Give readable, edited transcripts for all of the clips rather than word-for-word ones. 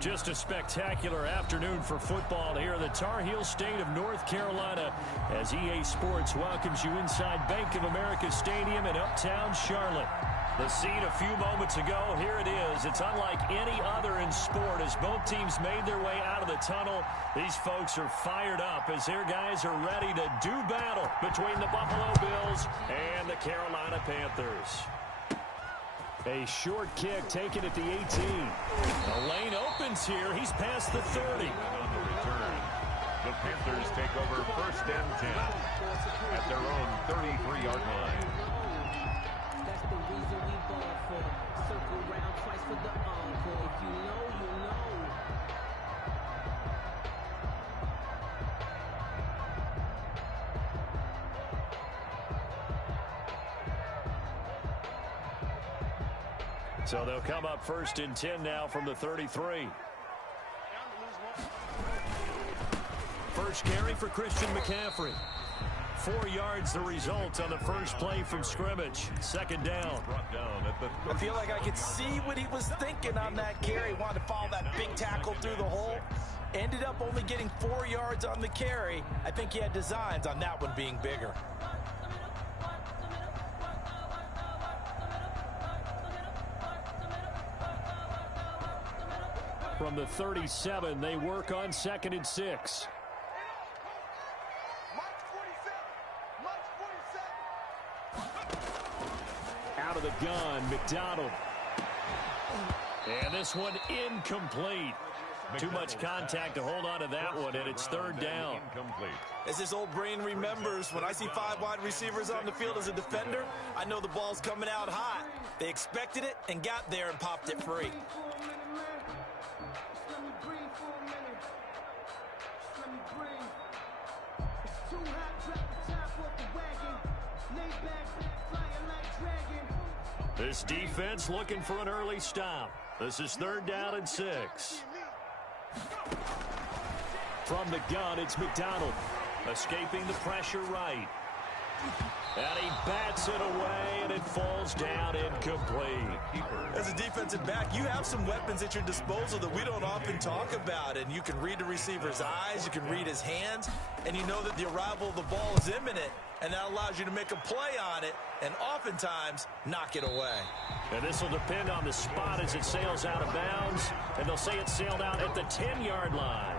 Just a spectacular afternoon for football here in the Tar Heel state of North Carolina as EA Sports welcomes you inside Bank of America Stadium in uptown Charlotte. The scene a few moments ago, here it is. It's unlike any other in sport as both teams made their way out of the tunnel. These folks are fired up as their guys are ready to do battle between the Buffalo Bills and the Carolina Panthers. A short kick taken at the 18. The lane opens here. He's past the 30. On the return, the Panthers take over 1st and 10 at their own 33-yard line. That's the reason we ball for. Circle round twice for the encore. If you know, you know. So they'll come up 1st and 10 now from the 33. First carry for Christian McCaffrey. 4 yards the result on the first play from scrimmage. 2nd down. I feel like I could see what he was thinking on that carry. Wanted to follow that big tackle through the hole. Ended up only getting 4 yards on the carry. I think he had designs on that one being bigger. From the 37, they work on 2nd and 6. Out of the gun, McDonald. And this one incomplete. Too much contact to hold on to that one, and it's 3rd down. As his old brain remembers, when I see 5 wide receivers on the field as a defender, I know the ball's coming out hot. They expected it and got there and popped it free. This defense looking for an early stop. This is 3rd down and 6. From the gun, it's McDonald. Escaping the pressure right. And he bats it away, and it falls down incomplete. As a defensive back, you have some weapons at your disposal that we don't often talk about. And you can read the receiver's eyes, you can read his hands, and you know that the arrival of the ball is imminent. And that allows you to make a play on it and oftentimes knock it away. And this will depend on the spot as it sails out of bounds. And they'll say it sailed out at the 10-yard line.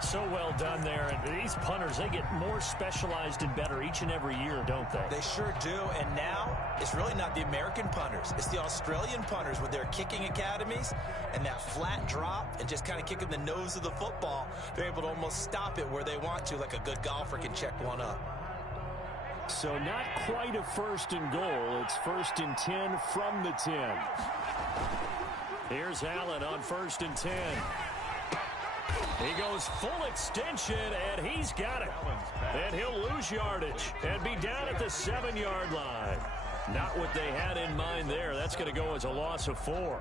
So well done there. And these punters, they get more specialized and better each and every year, don't they? They sure do. And now it's really not the American punters. It's the Australian punters with their kicking academies and that flat drop and just kind of kicking the nose of the football. They're able to almost stop it where they want to, like a good golfer can check one up. So not quite a first and goal. It's first and 10 from the 10. Here's Allen on first and 10. He goes full extension, and he's got it. And he'll lose yardage and be down at the 7-yard line. Not what they had in mind there. That's going to go as a loss of 4.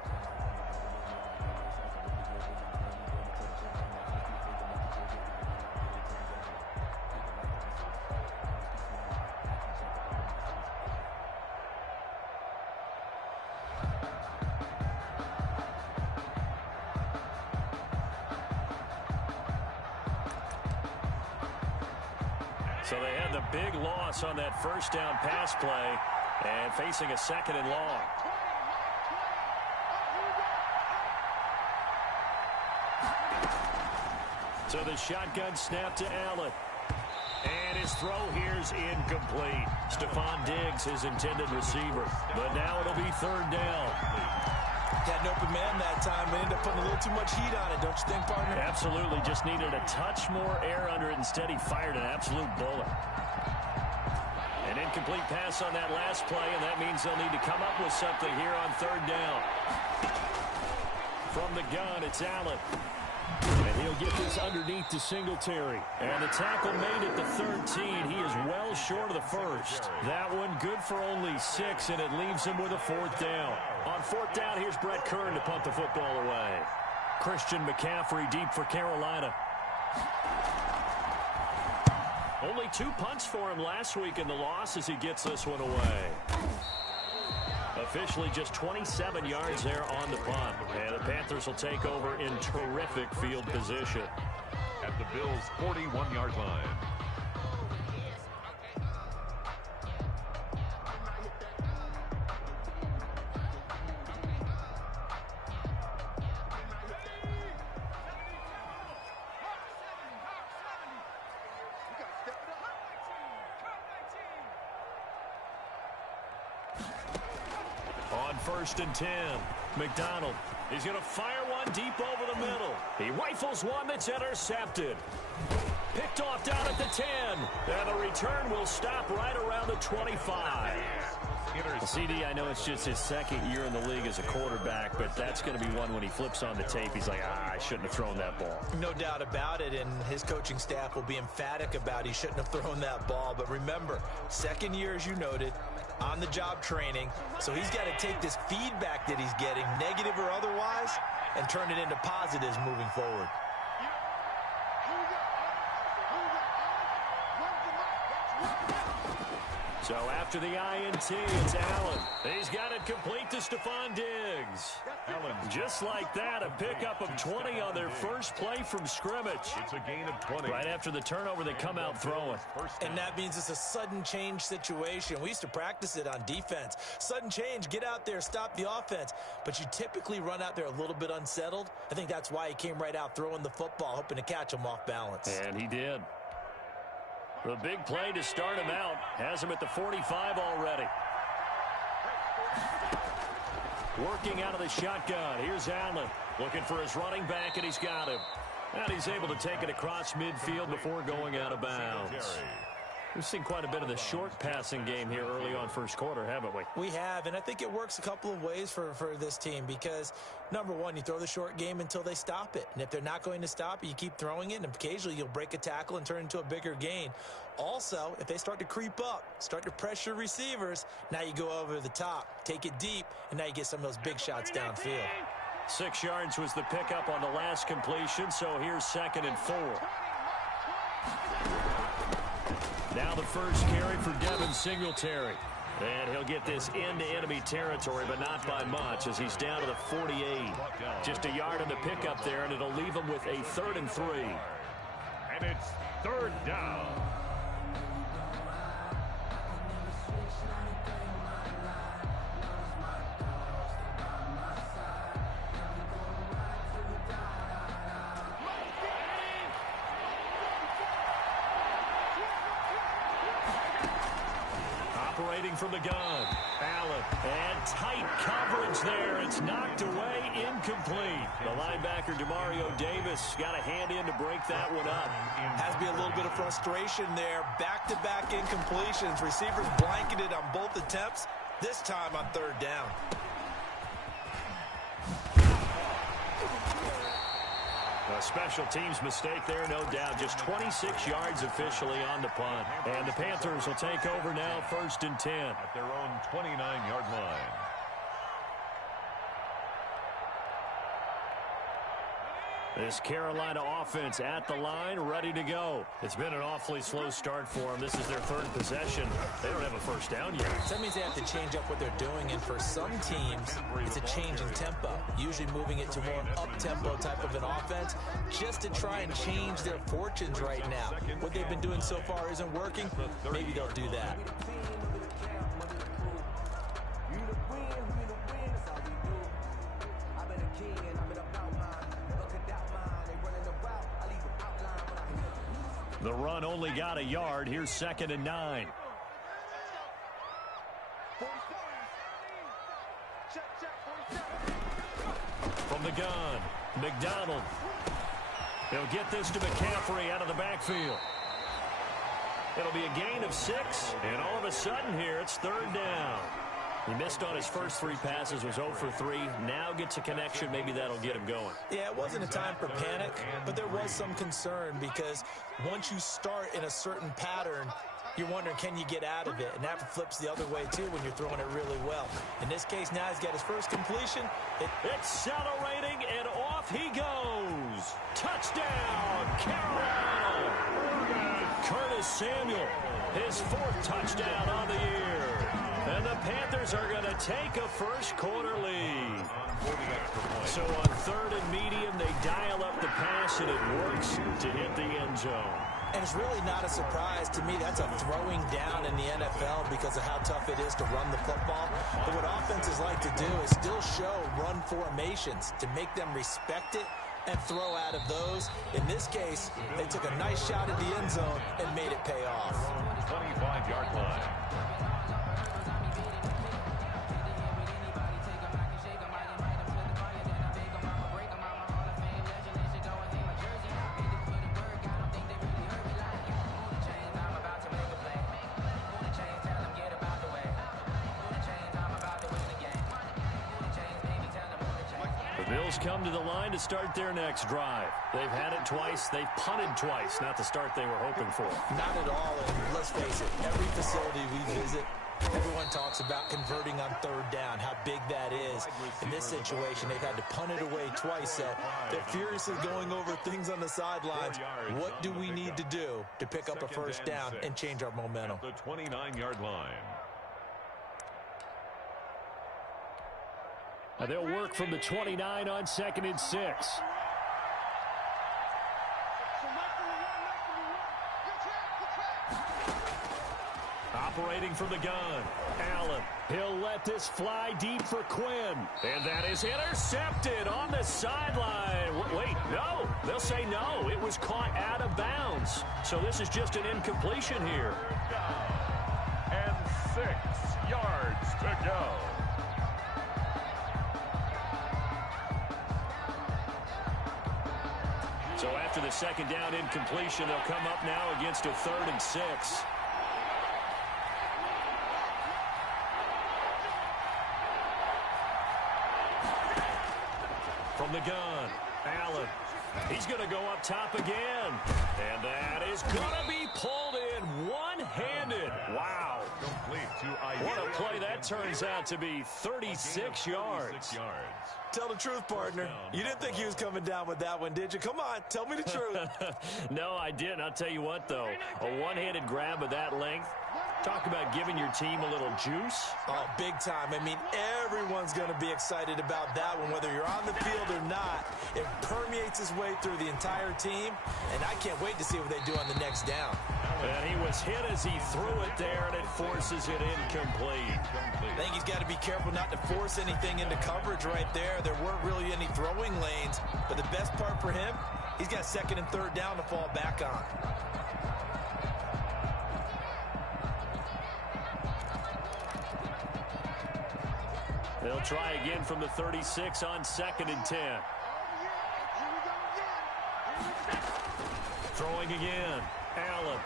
So they had the big loss on that first down pass play and facing a 2nd and long. So the shotgun snap to Allen. And his throw here's incomplete. Stephon Diggs, his intended receiver. But now it'll be 3rd down. Had an open man that time, but ended up putting a little too much heat on it, don't you think, partner? Absolutely. Just needed a touch more air under it. Instead, he fired an absolute bullet. An incomplete pass on that last play, and that means they'll need to come up with something here on 3rd down. From the gun, it's Allen. And he'll get this underneath to Singletary. And the tackle made at the 13. He is well short of the first. That one good for only 6, and it leaves him with a 4th down. On 4th down, here's Brett Kern to punt the football away. Christian McCaffrey deep for Carolina. Only 2 punts for him last week in the loss as he gets this one away. Officially just 27 yards there on the punt. And the Panthers will take over in terrific field position. At the Bills' 41-yard line. On 1st and 10, McDonald. He's going to fire one deep over the middle. He rifles one that's intercepted. Picked off down at the 10. And the return will stop right around the 25. CD, I know it's just his 2nd year in the league as a quarterback, but that's going to be one when he flips on the tape. He's like, I shouldn't have thrown that ball. No doubt about it, and his coaching staff will be emphatic about he shouldn't have thrown that ball. But remember, 2nd year, as you noted, on-the-job training, so he's got to take this feedback that he's getting, negative or otherwise, and turn it into positives moving forward. So after the INT, it's Allen. He's got it complete to Stephon Diggs. Allen, just like that, a pickup of 20 on their first play from scrimmage. It's a gain of 20. Right after the turnover, they come out throwing. And that means it's a sudden change situation. We used to practice it on defense. Sudden change, get out there, stop the offense. But you typically run out there a little bit unsettled. I think that's why he came right out throwing the football, hoping to catch him off balance. And he did. The big play to start him out has him at the 45 already. Working out of the shotgun. Here's Allen looking for his running back, and he's got him. And he's able to take it across midfield before going out of bounds. We've seen quite a bit of the short passing game here early on first quarter, haven't we? We have, and I think it works a couple of ways for this team because, number one, you throw the short game until they stop it. And if they're not going to stop it, you keep throwing it, and occasionally you'll break a tackle and turn it into a bigger gain. Also, if they start to creep up, start to pressure receivers, now you go over the top, take it deep, and now you get some of those big shots downfield. 6 yards was the pickup on the last completion, so here's 2nd and 4. Now the first carry for Devin Singletary. And he'll get this into enemy territory, but not by much as he's down to the 48. Just a yard in the pickup there, and it'll leave him with a 3rd and 3. And it's 3rd down. Operating from the gun, Allen. And tight coverage there. It's knocked away, incomplete. The linebacker, Demario Davis, got a hand in to break that one up. Has to be a little bit of frustration there. Back-to-back incompletions. Receivers blanketed on both attempts, this time on third down. A special teams mistake there, no doubt. Just 26 yards officially on the punt. And the Panthers will take over now, 1st and 10. At their own 29-yard line. This Carolina offense at the line, ready to go. It's been an awfully slow start for them. This is their 3rd possession. They don't have a first down yet. So that means they have to change up what they're doing, and for some teams, it's a change in tempo, usually moving it to more up-tempo type of an offense, just to try and change their fortunes right now. What they've been doing so far isn't working. Maybe they'll do that. The run only got a yard. Here's 2nd and 9. From the gun, McDonald. He'll get this to McCaffrey out of the backfield. It'll be a gain of 6, and all of a sudden here, it's 3rd down. He missed on his first 3 passes, was 0 for 3. Now gets a connection. Maybe that'll get him going. Yeah, it wasn't a time for panic, but there was some concern because once you start in a certain pattern, you're wondering, can you get out of it? And that flips the other way, too, when you're throwing it really well. In this case, now he's got his first completion. Accelerating, and off he goes. Touchdown, Carolina. Curtis Samuel, his 4th touchdown on the year. And the Panthers are going to take a first-quarter lead. So on 3rd and medium, they dial up the pass, and it works to hit the end zone. And it's really not a surprise to me. That's a throwing down in the NFL because of how tough it is to run the football. But what offenses like to do is still show run formations to make them respect it and throw out of those. In this case, they took a nice shot at the end zone and made it pay off. 25-yard line. Bills come to the line to start their next drive. They've had it twice. They've punted twice. Not the start they were hoping for. Not at all. And let's face it, every facility we visit, everyone talks about converting on 3rd down, how big that is. In this situation, they've had to punt it away twice. They're furiously going over things on the sidelines. What do we need to do to pick up a first down and change our momentum? The 29-yard line. Now they'll work from the 29 on 2nd and 6. Operating from the gun, Allen. He'll let this fly deep for Quinn. And that is intercepted on the sideline. Wait, no. They'll say no. It was caught out of bounds. So this is just an incompletion here. And 6 yards to go. So after the 2nd down incompletion, they'll come up now against a 3rd and 6. From the gun, Allen. He's going to go up top again. And that is going to be pulled in one-handed. Wow. Complete to What a play that turns out to be. 36 yards. Tell the truth, partner. You didn't think he was coming down with that one, did you? Come on, tell me the truth. No, I didn't. I'll tell you what, though. A one-handed grab of that length. Talk about giving your team a little juice. Oh, big time. I mean, everyone's going to be excited about that one, whether you're on the field or not. It permeates its way through the entire team, and I can't wait to see what they do on the next down. And he was hit as he threw it there, and it forces it incomplete. I think he's got to be careful not to force anything into coverage right there. There weren't really any throwing lanes, but the best part for him, he's got 2nd and 3rd down to fall back on. They'll try again from the 36 on 2nd and 10. Throwing again. Allen.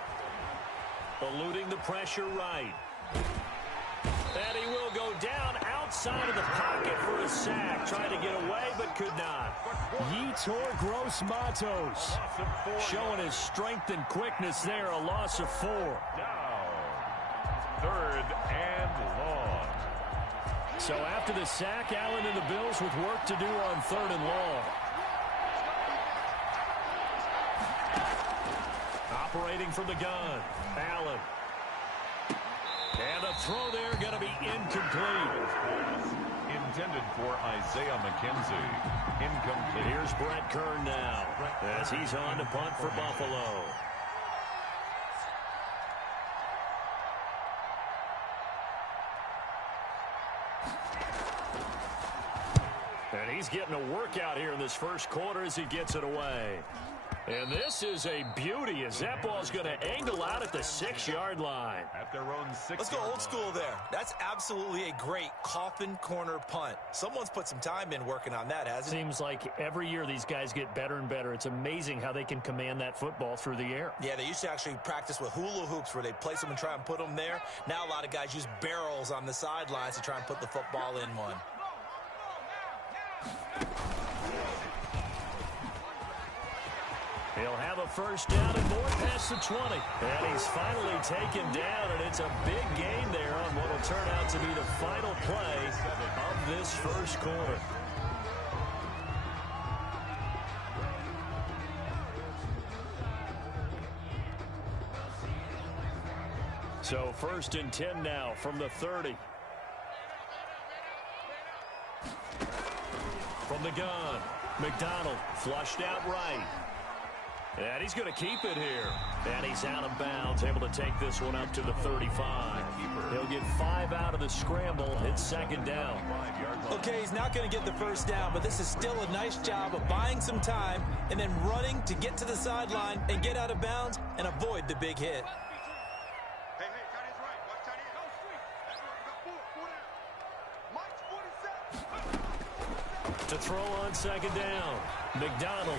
Eluding the pressure right. And he will go down outside of the pocket for a sack. Trying to get away, but could not. Yetur Gross-Matos showing his strength and quickness there. A loss of 4. Now, 3rd and long. So after the sack, Allen and the Bills with work to do on 3rd and long. Operating from the gun. Allen. And a throw there going to be incomplete. Intended for Isaiah McKenzie. Incomplete. Here's Brett Kern now as he's on to punt for Buffalo. And he's getting a workout here in this first quarter as he gets it away. And this is a beauty as that ball's going to angle out at the 6-yard line. At their own 6-yard Let's go old line. school there. That's absolutely a great coffin corner punt. Someone's put some time in working on that, hasn't he? Seems like every year these guys get better and better. It's amazing how they can command that football through the air. Yeah, they used to actually practice with hula hoops where they place them and try and put them there. Now a lot of guys use barrels on the sidelines to try and put the football in one. He'll have a first down and more past the 20. And he's finally taken down, and it's a big gain there on what will turn out to be the final play of this first quarter. So 1st and 10 now from the 30. From the gun, McDonald flushed out right. And he's going to keep it here. And he's out of bounds, able to take this one up to the 35. He'll get 5 out of the scramble. It's 2nd down. Okay, he's not going to get the first down, but this is still a nice job of buying some time and then running to get to the sideline and get out of bounds and avoid the big hit. To throw on 2nd down. McDonald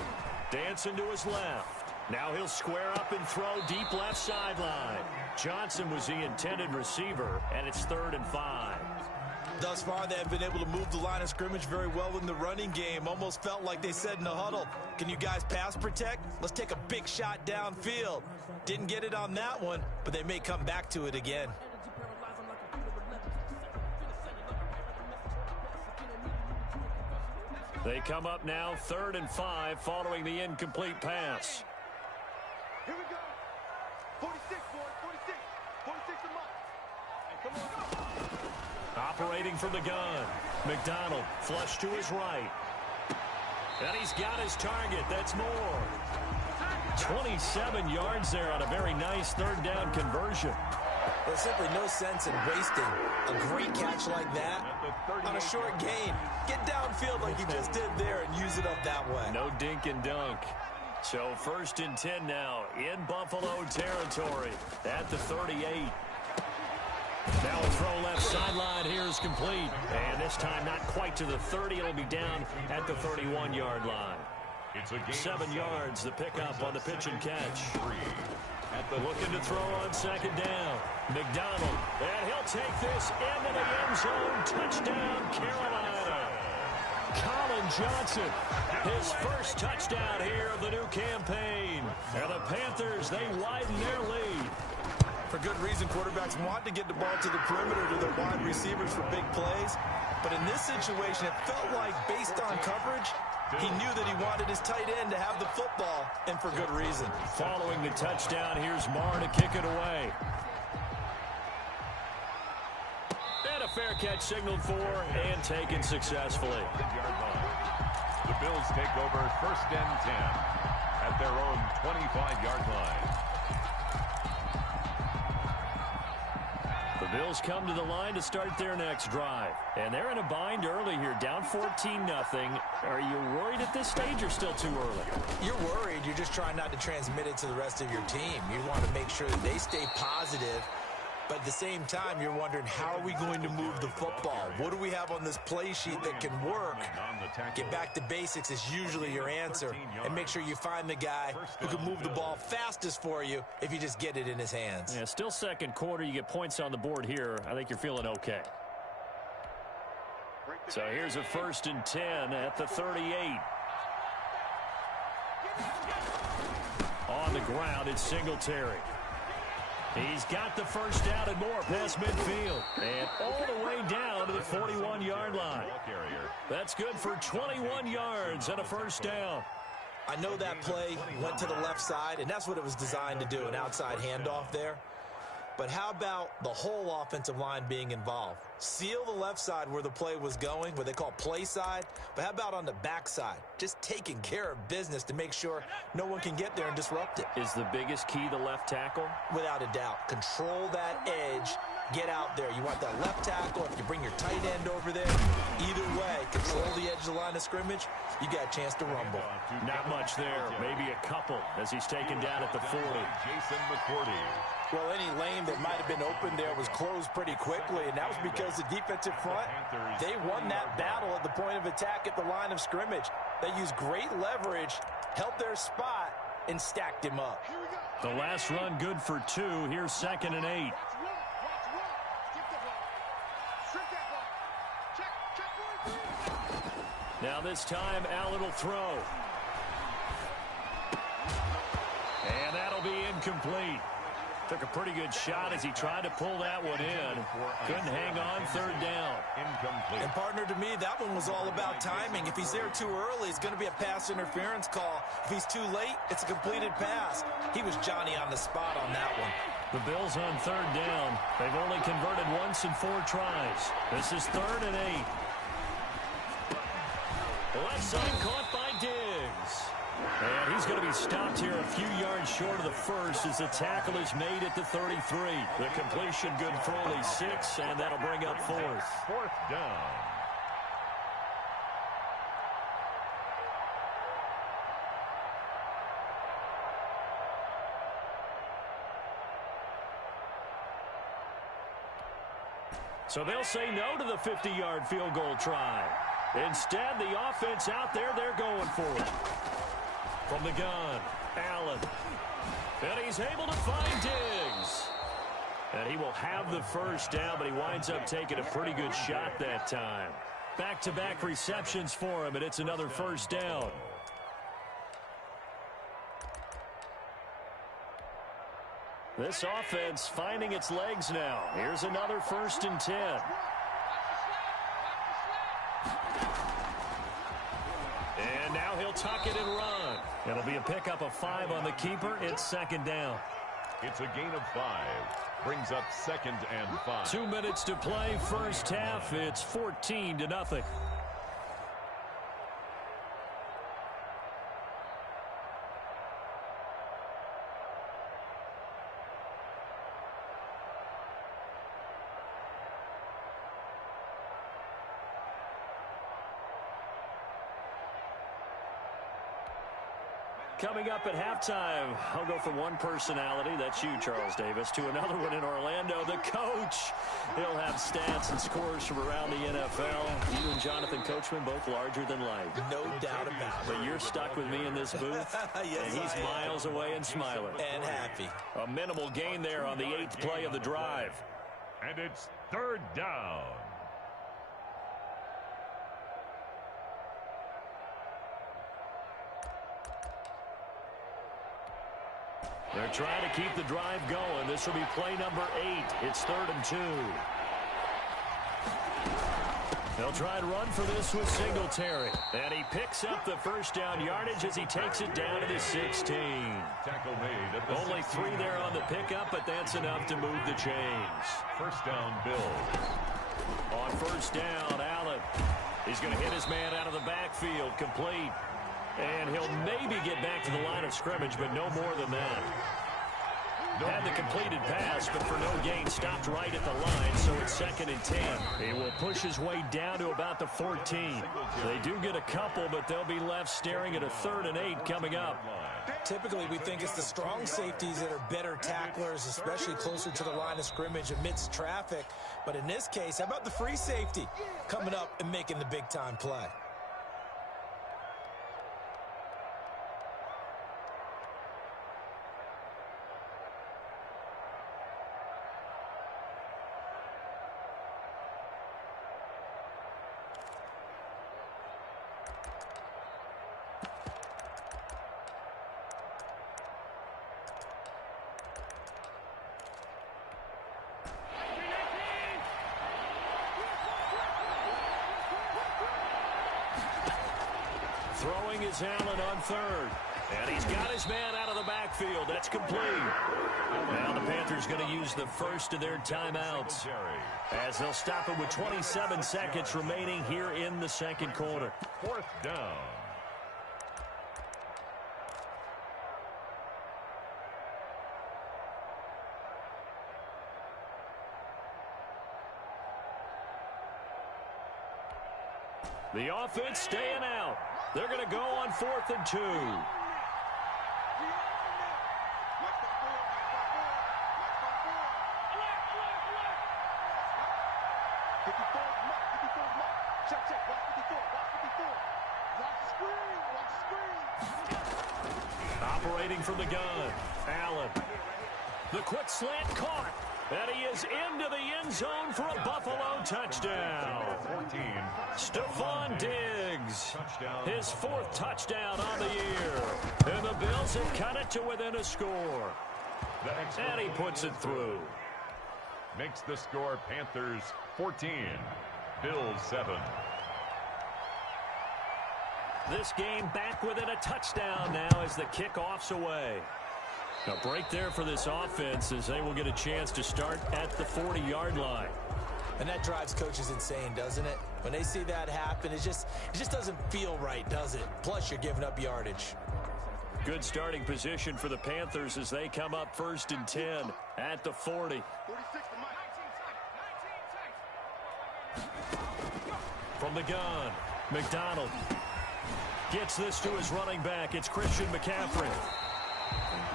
dancing to his left. Now he'll square up and throw deep left sideline. Johnson was the intended receiver, and it's 3rd and 5. Thus far, they have been able to move the line of scrimmage very well in the running game. Almost felt like they said in the huddle, can you guys pass protect? Let's take a big shot downfield. Didn't get it on that one, but they may come back to it again. They come up now 3rd and 5 following the incomplete pass. Here we go. 46, boys. 46. 46 a month. And come on. Operating from the gun. McDonald flush to his right. And he's got his target. That's more. 27 yards there on a very nice 3rd down conversion. There's simply no sense in wasting a great catch like that on a short gain. Get downfield like you just did there and use it up that way. No dink and dunk. So 1st and 10 now in Buffalo territory at the 38. Now a throw left sideline here is complete. And this time not quite to the 30. It'll be down at the 31-yard line. It's a 7 yards, the pickup on the pitch and catch. Looking to throw on 2nd down. McDonald, and he'll take this into the end zone. Touchdown, Carolina. Colin Johnson, his first touchdown here of the new campaign. And the Panthers, they widen their lead. For good reason, quarterbacks want to get the ball to the perimeter to their wide receivers for big plays. But in this situation, it felt like based on coverage, he knew that he wanted his tight end to have the football, and for good reason. Following the touchdown, here's Marr to kick it away. And a fair catch signaled for and taken successfully. The Bills take over 1st and 10 at their own 25-yard line. The Bills come to the line to start their next drive. And they're in a bind early here, down 14-0. Are you worried at this stage or still too early? You're worried. You're just trying not to transmit it to the rest of your team. You want to make sure that they stay positive But at the same time, you're wondering, how are we going to move the football? What do we have on this play sheet that can work? Get back to basics is usually your answer. And make sure you find the guy who can move the ball fastest for you if you just get it in his hands. Yeah, still second quarter. You get points on the board here. I think you're feeling okay. So here's a 1st and 10 at the 38. On the ground, it's Singletary. He's got the first down and more past midfield. And all the way down to the 41-yard line. That's good for 21 yards and a first down. I know that play went to the left side, and that's what it was designed to do, an outside handoff there. But how about the whole offensive line being involved? Seal the left side where the play was going, what they call play side. But how about on the back side? Just taking care of business to make sure no one can get there and disrupt it. Is the biggest key the left tackle? Without a doubt. Control that edge. Get out there. You want that left tackle. If you bring your tight end over there, either way, control the edge of the line of scrimmage, you got a chance to rumble. Not much there. Maybe a couple as he's taken down at the 40. Jason McCourty. Well, any lane that might have been open there was closed pretty quickly, and that was because the defensive front, they won that battle at the point of attack at the line of scrimmage. They used great leverage, held their spot, and stacked him up. The last run good for 2. Here's 2nd and 8. Now this time, Allen will throw. And that'll be incomplete. Took a pretty good shot as he tried to pull that one in. Couldn't hang on, 3rd down. Incomplete. And partner, to me, that one was all about timing. If he's there too early, it's going to be a pass interference call. If he's too late, it's a completed pass. He was Johnny on the spot on that one. The Bills on 3rd down. They've only converted once in 4 tries. This is 3rd and 8. Left side caught by Diggs. And he's going to be stopped here a few yards short of the first as the tackle is made at the 33. The completion good for only 6, and that'll bring up 4th. 4th down. So they'll say no to the 50-yard field goal try. Instead, the offense out there, they're going for it. From the gun, Allen. And he's able to find Diggs. And he will have the first down, but he winds up taking a pretty good shot that time. Back-to-back receptions for him, and it's another first down. This offense finding its legs now. Here's another 1st and 10. And now he'll tuck it and run. It'll be a pickup of 5 on the keeper. It's 2nd down. It's a gain of 5. Brings up 2nd and 5. 2 minutes to play. First half. It's 14-0. Coming up at halftime, I'll go from one personality, that's you, Charles Davis, to another one in Orlando, the coach. He'll have stats and scores from around the NFL. You and Jonathan Coachman, both larger than life. No doubt about it. But you're stuck with me in this booth, Yes, and he's miles away and smiling. And happy. A minimal gain there on the 8th play of the drive. And it's 3rd down. They're trying to keep the drive going. This will be play number 8. It's 3rd and 2. They'll try and run for this with Singletary. And he picks up the first down yardage as he takes it down to the 16. Tackle made at the Only 3 there on the pickup, but that's enough to move the chains. First down, Bills. On first down, Allen. He's going to hit his man out of the backfield, complete. And he'll maybe get back to the line of scrimmage, but no more than that. Had the completed pass, but for no gain, stopped right at the line, so it's 2nd and 10. He will push his way down to about the 14. They do get a couple, but they'll be left staring at a 3rd and 8 coming up. Typically, we think it's the strong safeties that are better tacklers, especially closer to the line of scrimmage amidst traffic. But in this case, how about the free safety coming up and making the big-time play? Throwing is Allen on 3rd. And he's got his man out of the backfield. That's complete. Now the Panthers going to use the first of their timeouts, as they'll stop it with 27 seconds remaining here in the 2nd quarter. 4th down. The offense staying out. They're going to go on 4th and 2. Operating from the gun, Allen. The quick slant caught. And he is into the end zone for a Buffalo touchdown. 14. Stephon Diggs, his 4th touchdown on the year. And the Bills have cut it to within a score. And he puts it through. Makes the score Panthers 14, Bills 7. This game back within a touchdown now as the kickoff's away. A break there for this offense as they will get a chance to start at the 40-yard line. And that drives coaches insane, doesn't it? When they see that happen, it just doesn't feel right, does it? Plus, you're giving up yardage. Good starting position for the Panthers as they come up 1st and 10 at the 40. From the gun, McDonald gets this to his running back. It's Christian McCaffrey.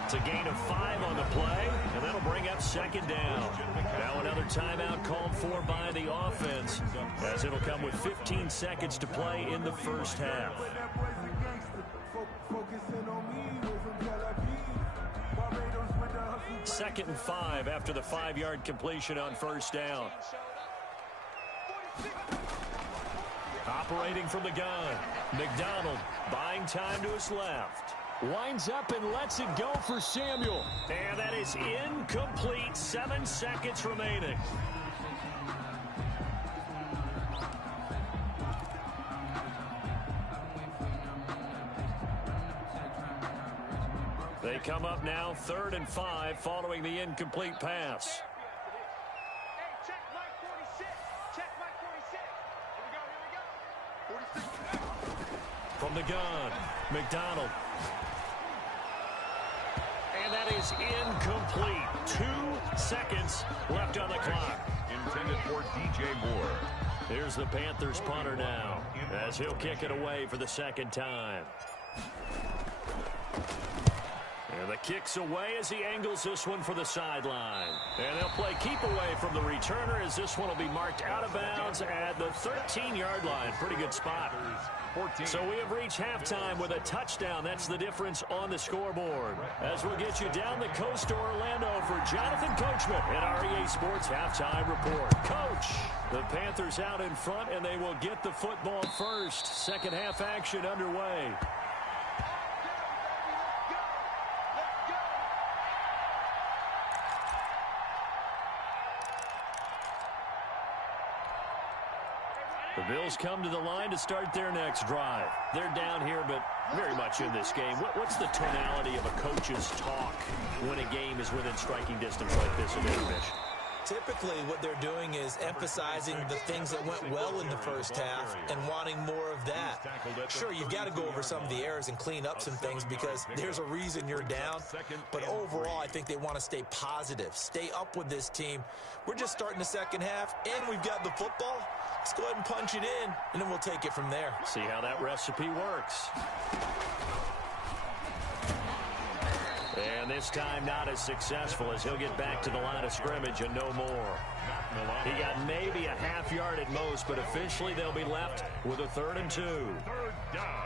It's a gain of 5 on the play, and that'll bring up 2nd down. Now another timeout called for by the offense, as it'll come with 15 seconds to play in the first half. 2nd and 5 after the 5-yard completion on 1st down. Operating from the gun, McDonald buying time to his left. Winds up and lets it go for Samuel. And that is incomplete. 7 seconds remaining. They come up now 3rd and 5 following the incomplete pass. Hey, check Mike 46. Check Mike 46. Here we go. 46. From the gun, McDonald. And that is incomplete. 2 seconds left on the clock. Intended for DJ Moore. Here's the Panthers punter now, as he'll kick it away for the 2nd time. And the kick's away as he angles this one for the sideline. And they'll play keep away from the returner as this one will be marked out of bounds at the 13-yard line. Pretty good spot. 14. So we have reached halftime with a touchdown. That's the difference on the scoreboard. As we'll get you down the coast to Orlando for Jonathan Coachman at our EA Sports Halftime Report. Coach, the Panthers out in front, and they will get the football first. Second half action underway. The Bills come to the line to start their next drive. They're down here, but very much in this game. What's the tonality of a coach's talk when a game is within striking distance like this in intermission? typically what they're doing is emphasizing the things that went well in the first half and wanting more of that. Sure, you've got to go over some of the errors and clean up some things because there's a reason you're down. But overall, I think they want to stay positive, stay up with this team. We're just starting the second half, and we've got the football. Let's go ahead and punch it in, and then we'll take it from there. See how that recipe works. And this time not as successful as he'll get back to the line of scrimmage and no more. He got maybe a half yard at most, but officially they'll be left with a 3rd and 2. Third down.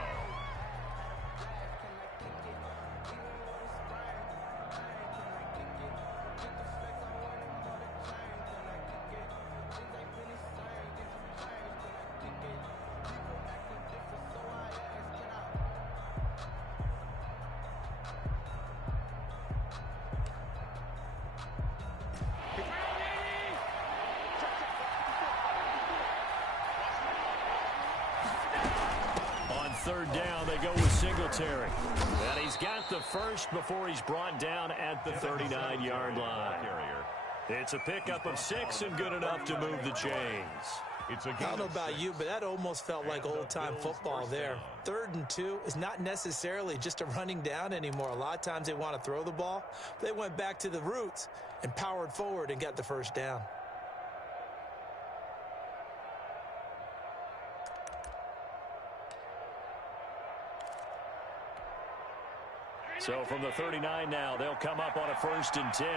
Third down, they go with Singletary. And he's got the first before he's brought down at the 39-yard line. It's a pickup of 6 and good enough to move the chains. I don't know about you, but that almost felt like old-time football there. 3rd and 2 is not necessarily just a running down anymore. A lot of times they want to throw the ball. They went back to the roots and powered forward and got the first down. So from the 39 now, they'll come up on a 1st and 10.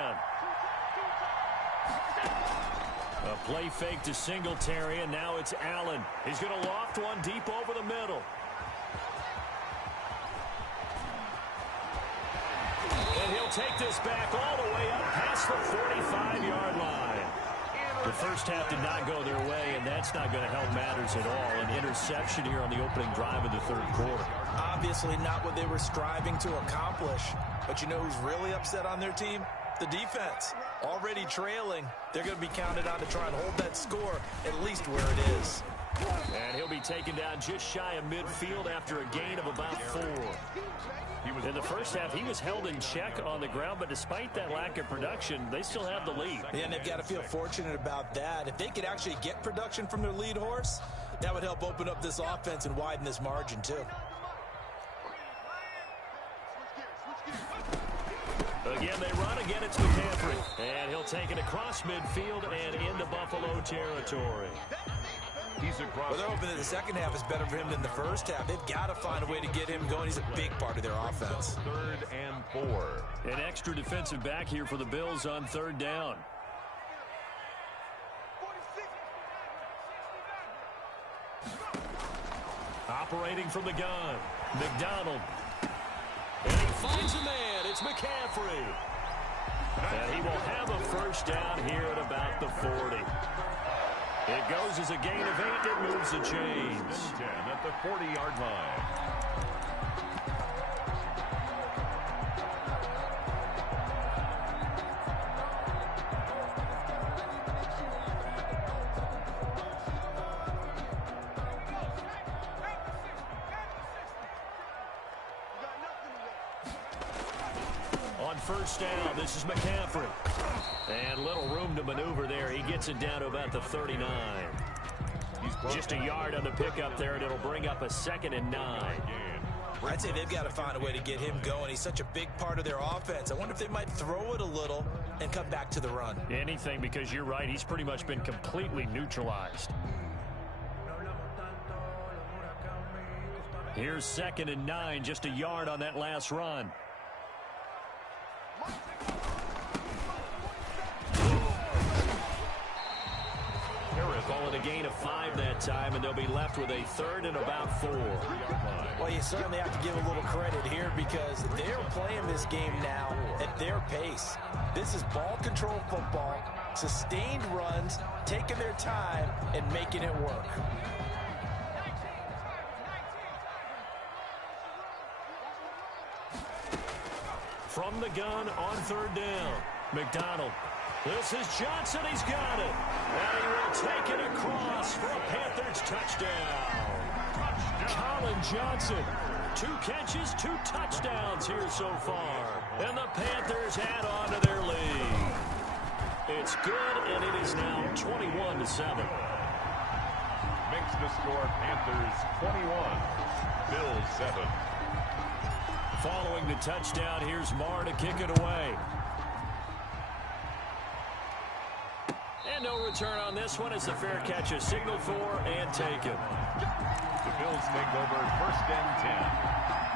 A play fake to Singletary, and now it's Allen. He's going to loft one deep over the middle. And he'll take this back all the way up past the 45-yard line. The first half did not go their way, and that's not going to help matters at all. An interception here on the opening drive of the 3rd quarter. Obviously not what they were striving to accomplish. But you know who's really upset on their team? The defense. Already trailing. They're going to be counted on to try and hold that score at least where it is. And he'll be taken down just shy of midfield after a gain of about 4. In the first half, he was held in check on the ground, but despite that lack of production, they still have the lead. And they've got to feel fortunate about that. If they could actually get production from their lead horse, that would help open up this offense and widen this margin, too. Again, they run. Again, it's McCaffrey. And he'll take it across midfield and into Buffalo territory. Well, they're hoping that the second half is better for him than the first half. They've got to find a way to get him going. He's a big part of their offense. 3rd and 4. An extra defensive back here for the Bills on 3rd down. Operating from the gun, McDonald. And he finds a man. It's McCaffrey. And he will have a first down here at about the 40. It goes as a gain of 8. It moves the chains. 10 at the 40-yard line. On first down, this is McCaffrey. And little room to maneuver there. He gets it down to about the 39. Just a yard on the pickup there, and it'll bring up a 2nd and 9. I'd say they've got to find a way to get him going. He's such a big part of their offense. I wonder if they might throw it a little and come back to the run. Anything, because you're right. He's pretty much been completely neutralized. Here's 2nd and 9, just a yard on that last run. Call it a gain of 5 that time, and they'll be left with a 3rd and about 4. Well, you certainly have to give a little credit here because they're playing this game now at their pace. This is ball control football, sustained runs, taking their time, and making it work. From the gun on 3rd down, McDonald. This is Johnson. He's got it. And he will take it across for a Panthers touchdown. Colin Johnson. 2 catches, 2 touchdowns here so far. And the Panthers add on to their lead. It's good, and it is now 21-7. Makes the score Panthers 21, Bills 7. Following the touchdown, here's Marr to kick it away. And no return on this one as the fair catch is signaled for and taken. The Bills take over 1st and 10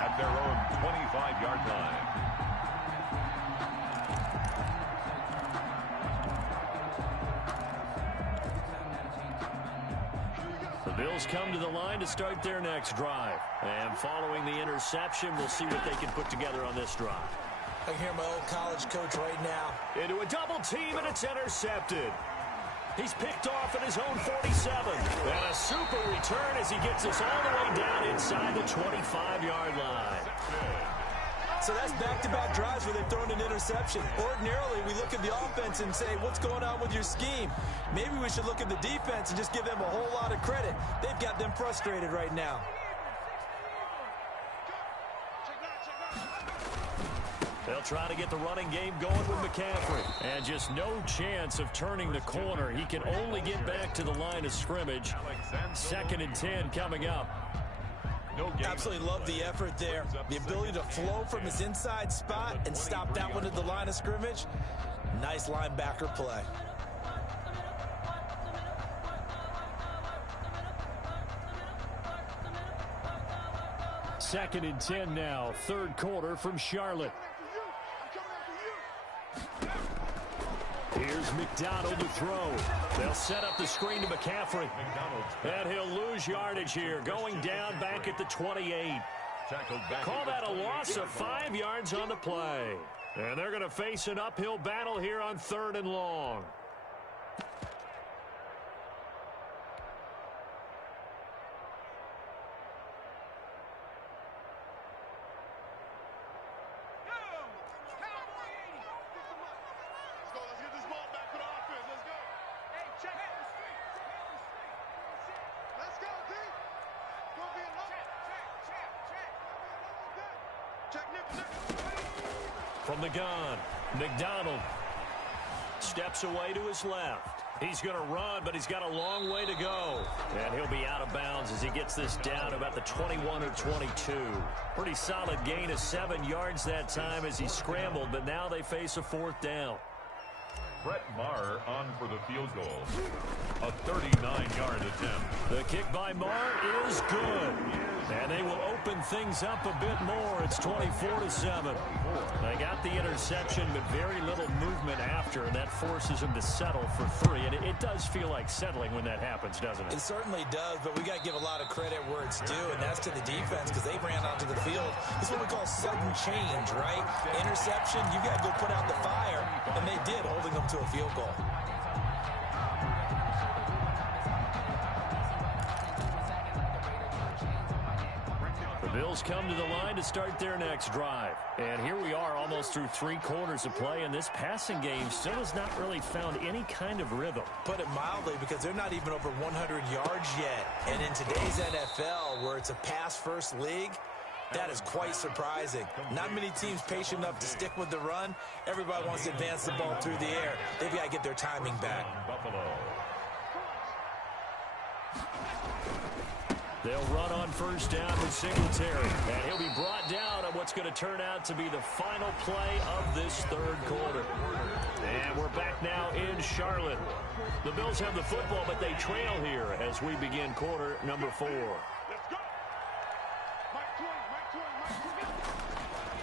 at their own 25-yard line. The Bills come to the line to start their next drive. And following the interception, we'll see what they can put together on this drive. I can hear my old college coach right now. Into a double team, and it's intercepted. He's picked off at his own 47. And a super return as he gets us all the way down inside the 25-yard line. So that's back-to-back drives where they've thrown an interception. Ordinarily, we look at the offense and say, what's going on with your scheme? Maybe we should look at the defense and just give them a whole lot of credit. They've got them frustrated right now. They'll try to get the running game going with McCaffrey. And just no chance of turning the corner. He can only get back to the line of scrimmage. 2nd and 10 coming up. Absolutely love the effort there. The ability to flow from his inside spot and stop that one at the line of scrimmage. Nice linebacker play. Second and 10 now. 3rd quarter from Charlotte. Here's McDonald to throw. They'll set up the screen to McCaffrey. And he'll lose yardage here. Going down back at the 28. Call that a loss of 5 yards on the play. And they're going to face an uphill battle here on 3rd and long. From the gun, McDonald steps away to his left. He's going to run, but he's got a long way to go. And he'll be out of bounds as he gets this down about the 21 or 22. Pretty solid gain of 7 yards that time as he scrambled, but now they face a 4th down. Brett Maher on for the field goal. A 39-yard attempt. The kick by Maher is good. And they will open things up a bit more. It's 24-7. They got the interception, but very little movement after, and that forces them to settle for 3. And it does feel like settling when that happens, doesn't it? It certainly does, but we got to give a lot of credit where it's due, and that's to the defense because they ran onto the field. This is what we call sudden change, right? Interception, you got to go put out the fire, and they did, holding them to a field goal. The Bills come to the line to start their next drive. And here we are almost through 3 quarters of play, and this passing game still has not really found any kind of rhythm. Put it mildly, because they're not even over 100 yards yet. And in today's NFL, where it's a pass-first league, that is quite surprising. Not many teams patient enough to stick with the run. Everybody wants to advance the ball through the air. They've got to get their timing back. Buffalo. They'll run on 1st down with Singletary. And he'll be brought down on what's going to turn out to be the final play of this 3rd quarter. And we're back now in Charlotte. The Bills have the football, but they trail here as we begin quarter number 4.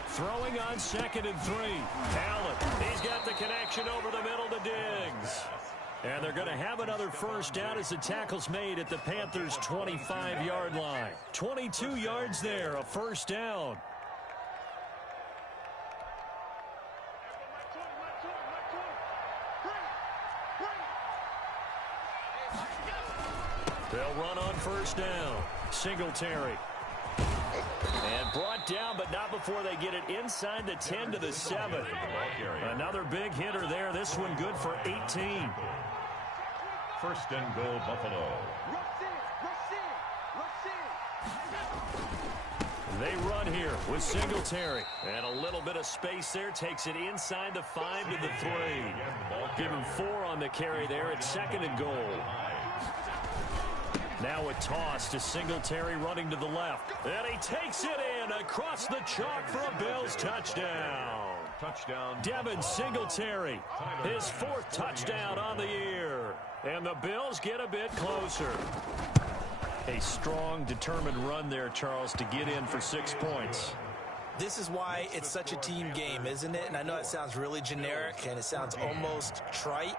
Throwing on 2nd and 3. Allen, he's got the connection over the middle to Diggs. And they're going to have another 1st down as the tackle's made at the Panthers' 25-yard line. 22 yards there, a 1st down. They'll run on 1st down. Singletary. And brought down, but not before they get it inside the 10 to the 7. Another big hitter there. This one good for 18. 1st and goal, Buffalo. They run here with Singletary. And a little bit of space there. Takes it inside the 5 to the 3. Give him 4 on the carry there. It's 2nd and goal. Now a toss to Singletary running to the left. And he takes it in across the chalk for a Bills touchdown. Devin Singletary, his 4th touchdown on the year. And the Bills get a bit closer. A strong, determined run there, Charles, to get in for 6 points. This is why it's such a team game, isn't it? And I know it sounds really generic and it sounds almost trite,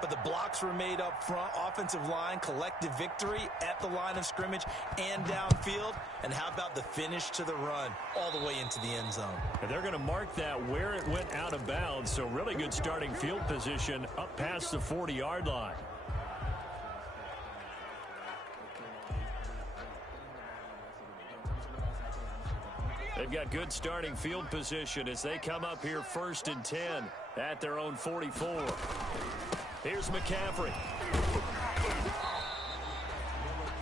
but the blocks were made up front, offensive line, collective victory at the line of scrimmage and downfield. And how about the finish to the run all the way into the end zone? And they're going to mark that where it went out of bounds, so really good starting field position up past the 40-yard line. They've got good starting field position as they come up here 1st and 10 at their own 44. Here's McCaffrey.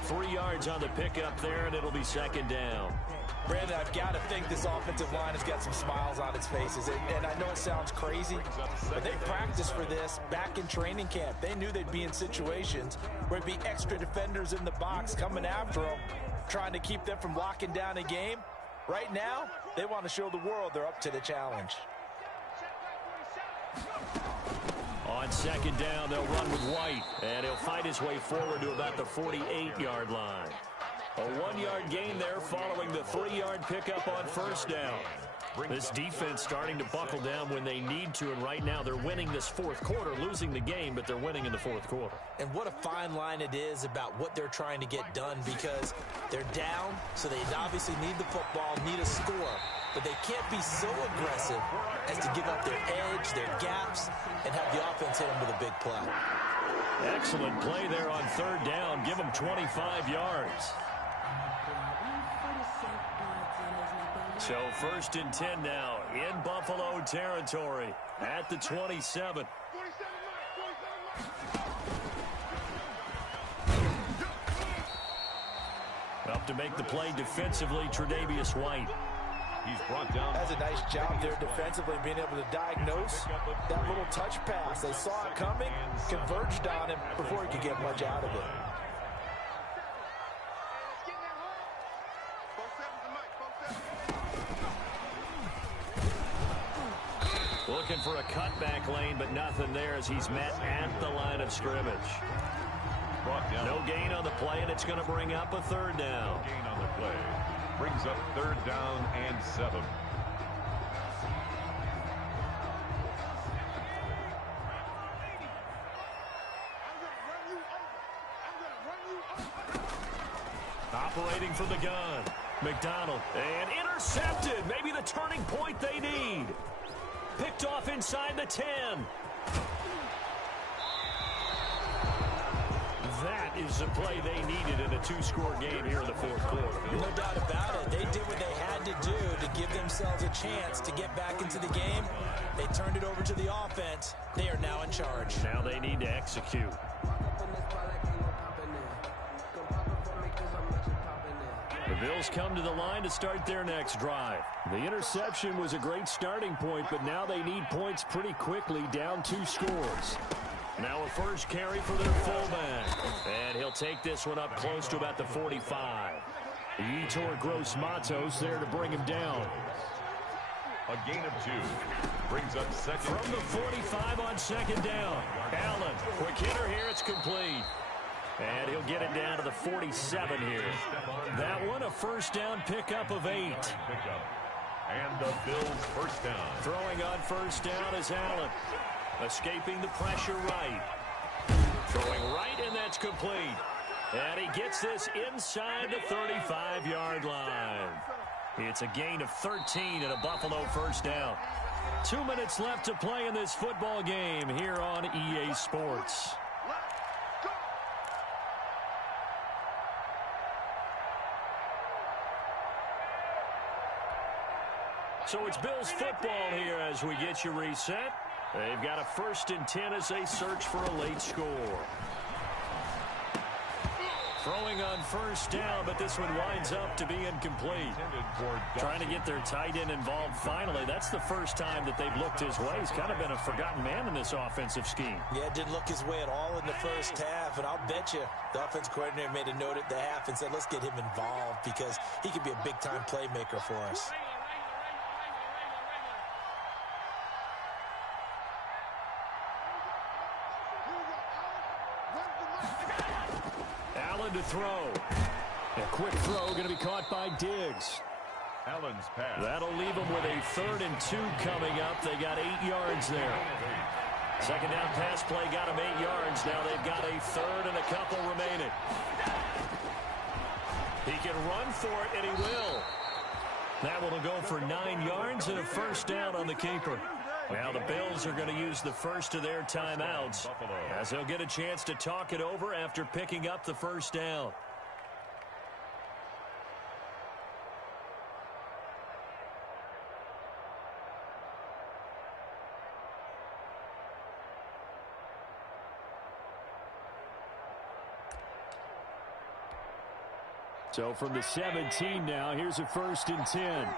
3 yards on the pickup there, and it'll be 2nd down. Brandon, I've got to think this offensive line has got some smiles on its faces. And I know it sounds crazy, but they practiced for this back in training camp. They knew they'd be in situations where it'd be extra defenders in the box coming after them, trying to keep them from locking down a game. Right now, they want to show the world they're up to the challenge. On 2nd down, they'll run with White, and he'll fight his way forward to about the 48-yard line. A 1-yard gain there following the 3-yard pickup on 1st down. This defense starting to buckle down when they need to, and right now they're winning this 4th quarter, losing the game, but they're winning in the 4th quarter. And what a fine line it is about what they're trying to get done, because they're down, so they obviously need the football, need a score, but they can't be so aggressive as to give up their edge, their gaps, and have the offense hit them with a big play. Excellent play there on 3rd down. Give them 25 yards. So 1st and 10 now in Buffalo territory at the 27. Up to make the play defensively, Tre'Davious White. He's brought down. That's a nice job there defensively, being able to diagnose that little touch pass. They saw it coming, converged on him before he could get much out of it. Looking for a cutback lane, but nothing there as he's met at the line of scrimmage. No gain on the play, and it's going to bring up a 3rd down. No gain on the play. Brings up 3rd down and 7. Operating from the gun. McDonald, and intercepted. Maybe the turning point they need. Picked off inside the 10. That is the play they needed in a 2-score game here in the 4th quarter. No doubt about it. They did what they had to do to give themselves a chance to get back into the game. They turned it over to the offense. They are now in charge. Now they need to execute. The Bills come to the line to start their next drive. The interception was a great starting point, but now they need points pretty quickly, down 2 scores. Now a first carry for their fullback. And he'll take this one up close to about the 45. Yetur Gross-Matos there to bring him down. A gain of 2. Brings up 2nd. From the 45 on 2nd down. Allen, quick hitter here, it's complete. And he'll get it down to the 47 here. That one a 1st down pickup of 8. And the Bills 1st down. Throwing on 1st down is Allen. Escaping the pressure right. Throwing right, and that's complete. And he gets this inside the 35-yard line. It's a gain of 13 and a Buffalo 1st down. 2 minutes left to play in this football game here on EA Sports. So it's Bills football here as we get you reset. They've got a 1st and 10 as they search for a late score. Throwing on first down, but this one winds up to be incomplete. Trying to get their tight end involved finally. That's the first time that they've looked his way. He's kind of been a forgotten man in this offensive scheme. Yeah, didn't look his way at all in the first half, and I'll bet you the offense coordinator made a note at the half and said, let's get him involved because he could be a big-time playmaker for us. Allen to throw. A quick throw going to be caught by Diggs. Allen's pass. That'll leave them with a 3rd and 2 coming up. They got 8 yards there. Second down pass play got them 8 yards. Now they've got a 3rd and a couple remaining. He can run for it, and he will. That one will go for 9 yards and a first down on the keeper. Now the Bills are going to use the first of their timeouts as they'll get a chance to talk it over after picking up the first down. So from the 17 now, here's a 1st and 10.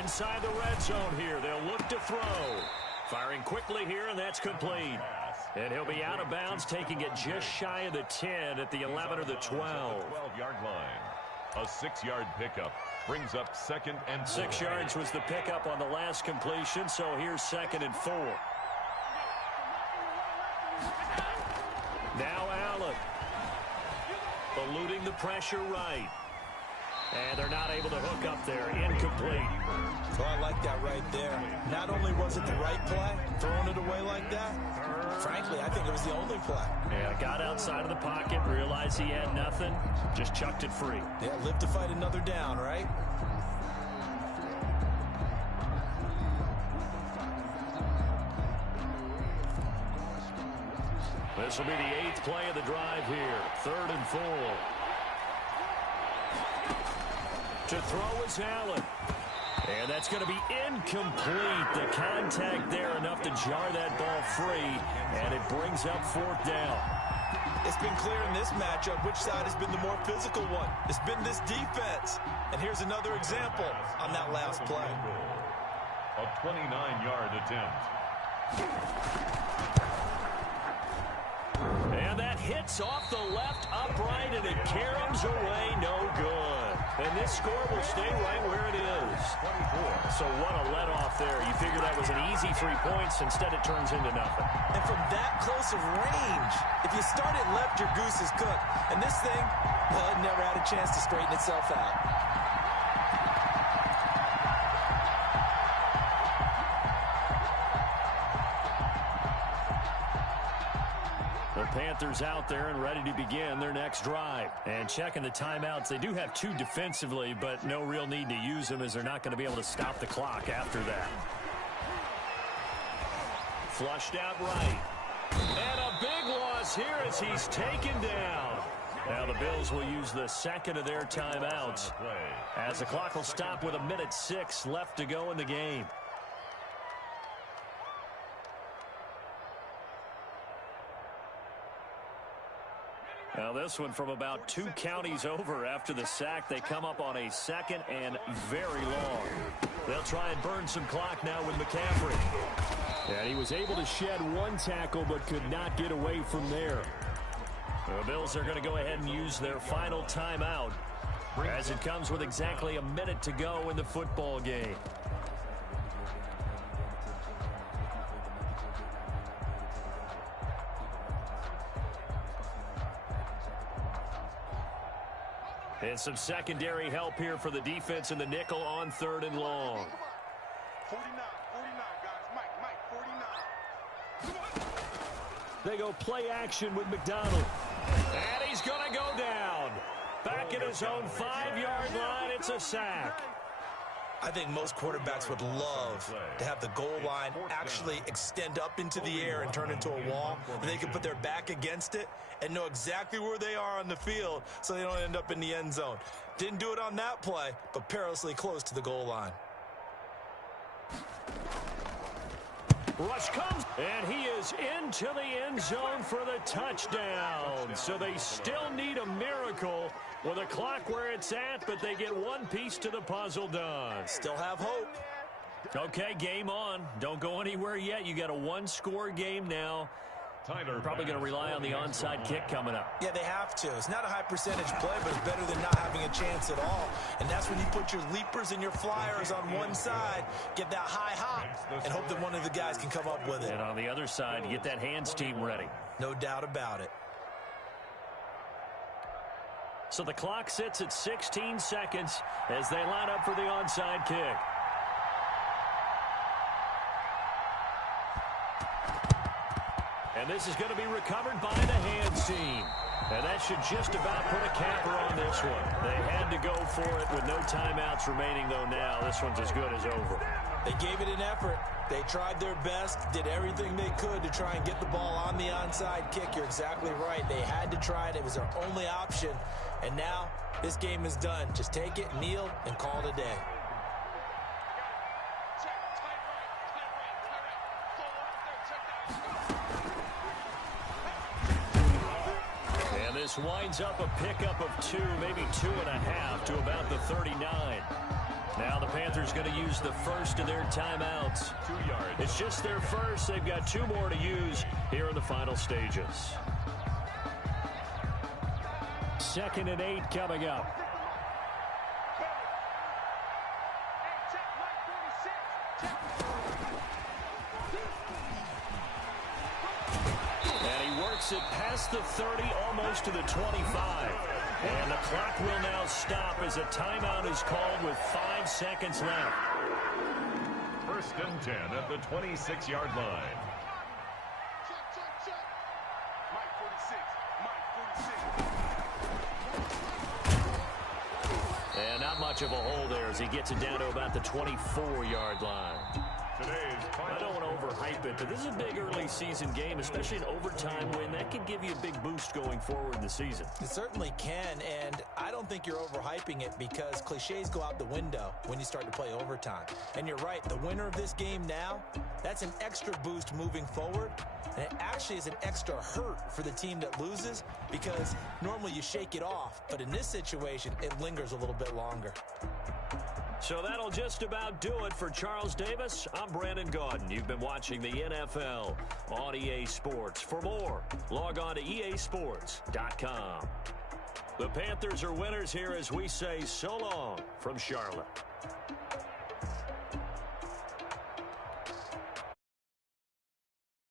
Inside the red zone here. They'll look to throw. Firing quickly here, and that's complete. And he'll be out of bounds, taking it just shy of the 10 at the 11 or the 12. 12-yard line. A 6-yard pickup brings up 2nd and 4. 6 yards was the pickup on the last completion, so here's 2nd and 4. Now Allen. Eluding the pressure right. And they're not able to hook up there. Incomplete. Well, I like that right there. Not only was it the right play, throwing it away like that, frankly, I think it was the only play. Yeah, got outside of the pocket, realized he had nothing, just chucked it free. Yeah, live to fight another down, right? This will be the 8th play of the drive here. 3rd and 4. To throw is Allen. And that's going to be incomplete. The contact there enough to jar that ball free. And it brings up 4th down. It's been clear in this matchup which side has been the more physical one. It's been this defense. And here's another example on that last play. A 29-yard attempt. And that hits off the left upright, and it caroms away, no good. And this score will stay right where it is. 24. So what a let-off there. You figure that was an easy 3 points. Instead, it turns into nothing. And from that close of range, if you start it left, your goose is cooked. And this thing, well, it never had a chance to straighten itself out. The Panthers out there and ready to begin their next drive. And checking the timeouts, they do have 2 defensively, but no real need to use them as they're not going to be able to stop the clock after that. Flushed out right. And a big loss here as he's taken down. Now the Bills will use the 2nd of their timeouts as the clock will stop with 1:06 left to go in the game. Now this one from about 2 counties over after the sack. They come up on a 2nd and very long. They'll try and burn some clock now with McCaffrey. And he was able to shed 1 tackle but could not get away from there. The Bills are going to go ahead and use their final timeout as it comes with exactly 1 minute to go in the football game. And some secondary help here for the defense in the nickel on 3rd and long. 49, guys. Mike, 49. They go play action with McDonald. And he's going to go down. Back at his own 5-yard line, it's a sack. I think most quarterbacks would love to have the goal line actually extend up into the air and turn into a wall. And they can put their back against it and know exactly where they are on the field so they don't end up in the end zone. Didn't do it on that play, but perilously close to the goal line. Rush comes, and he is into the end zone for the touchdown. So they still need a miracle with a clock where it's at, but they get one piece to the puzzle done. Still have hope. Okay, game on. Don't go anywhere yet. You got a one-score game now. Probably going to rely on the onside kick coming up. Yeah, they have to. It's not a high percentage play, but it's better than not having a chance at all. And that's when you put your leapers and your flyers on one side, get that high hop, and hope that one of the guys can come up with it. And on the other side, get that hands team ready. No doubt about it. So the clock sits at 16 seconds as they line up for the onside kick. And this is going to be recovered by the hands team. And that should just about put a capper on this one. They had to go for it with no timeouts remaining, though now this one's as good as over. They gave it an effort. They tried their best, did everything they could to try and get the ball on the onside kick. You're exactly right. They had to try it. It was their only option. And now this game is done. Just take it, kneel, and call it a day. This winds up a pickup of 2, maybe 2.5 to about the 39. Now the Panthers going to use the first of their timeouts. 2 yards. It's just their first. They've got 2 more to use here in the final stages. 2nd and 8 coming up. It past the 30, almost to the 25. And the clock will now stop as a timeout is called with 5 seconds left. 1st and 10 at the 26-yard line. And not much of a hole there as he gets it down to about the 24-yard line. I don't want to overhype it, but this is a big early season game, especially an overtime win. That can give you a big boost going forward in the season. It certainly can, and I don't think you're overhyping it because cliches go out the window when you start to play overtime. And you're right, the winner of this game now, that's an extra boost moving forward, and it actually is an extra hurt for the team that loses because normally you shake it off, but in this situation, it lingers a little bit longer. So that'll just about do it for Charles Davis. I'm Brandon Gaudin. You've been watching the NFL on EA Sports. For more, log on to easports.com. The Panthers are winners here as we say so long from Charlotte.